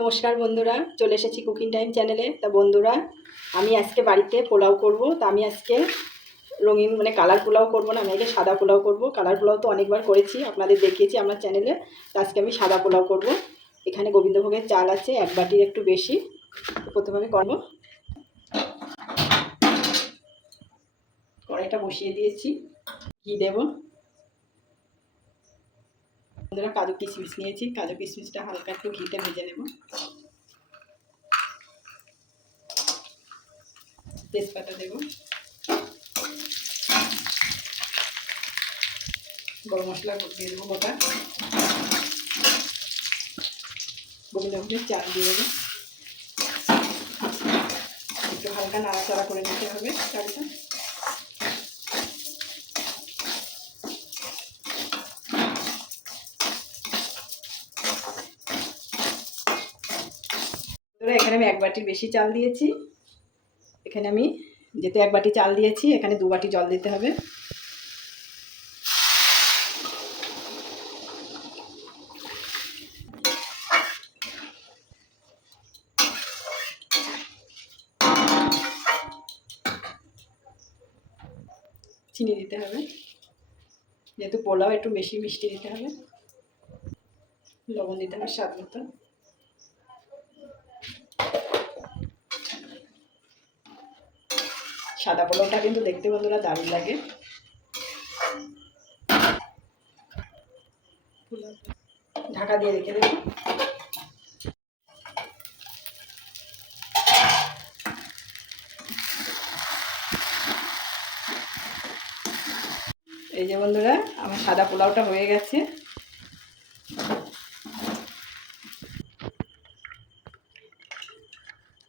নমস্কার বন্ধুরা, চলে এসেছি কুকিং টাইম চ্যানেলে। তা বন্ধুরা, আমি আজকে বাড়িতে পোলাও করব। তা আমি আজকে রঙিন কালার পোলাও করব না, আমি আজকে সাদা পোলাও করব। কালার পোলাও তো অনেকবার করেছি, আপনাদের দেখিয়েছি আমার চ্যানেলে। তা আজকে আমি সাদা পোলাও করব। এখানে গোবিন্দভোগের চাল আছে 1 বাটির একটু বেশি। প্রথমে আমি করব, কড়াইটা বসিয়ে দিয়েছি, ঘি দেব। বন্ধুরা, কাজু কিশমিশ নিয়েছি, কাজু কিশমিশটা হালকা একটু ঘিতে ভেজে নেব। তেজপাতা দেব, গরম মশলা দিয়ে দেবো গোটা, গোবিন্দভোগের চাল দিয়ে দেবো। একটু হালকা নাড়াচাড়া করে নিতে হবে চালটা। এখানে আমি 1 বাটির বেশি চাল দিয়েছি। এখানে আমি যেহেতু 1 বাটি চাল দিয়েছি, এখানে 2 বাটি জল দিতে হবে। চিনি দিতে হবে, যেহেতু পোলাও একটু বেশি মিষ্টি দিতে হবে। লবণ দিতে হবে স্বাদ মতো। সাদা পোলাওটা কিন্তু দেখতে বন্ধুরা দারুণ লাগে। ঢাকা দিয়ে রেখে দেবো। এই যে বন্ধুরা, আমার সাদা পোলাওটা হয়ে গেছে।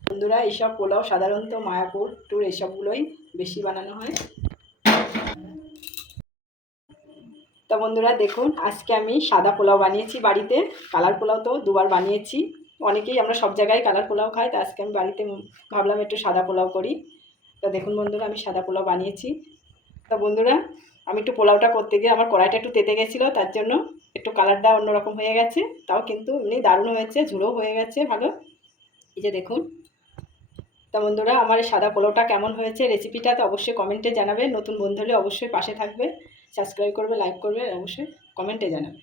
বন্ধুরা, এইসব পোলাও সাধারণত মায়াপুর টুর এইসবগুলোই বেশি বানানো হয়। তা বন্ধুরা দেখুন, আজকে আমি সাদা পোলাও বানিয়েছি বাড়িতে। কালার পোলাও তো 2বার বানিয়েছি, অনেকেই আমরা সব জায়গায় কালার পোলাও খাই। তা আজকে আমি বাড়িতে ভাবলাম একটু সাদা পোলাও করি। তা দেখুন বন্ধুরা, আমি সাদা পোলাও বানিয়েছি। তা বন্ধুরা, আমি একটু পোলাওটা করতে গিয়ে আমার কড়াইটা একটু তেতে গেছিলো, তার জন্য একটু কালারটা অন্যরকম হয়ে গেছে। তাও কিন্তু এমনি দারুণ হয়েছে, ঝুড়ো হয়ে গেছে ভালো। এই যে দেখুন। তা বন্ধুরা, আমার এই সাদা পোলাওটা কেমন হয়েছে, রেসিপিটা তো অবশ্যই কমেন্টে জানাবে। নতুন বন্ধু হলে অবশ্যই পাশে থাকবে, সাবস্ক্রাইব করবে, লাইক করবে, অবশ্যই কমেন্টে জানাবে।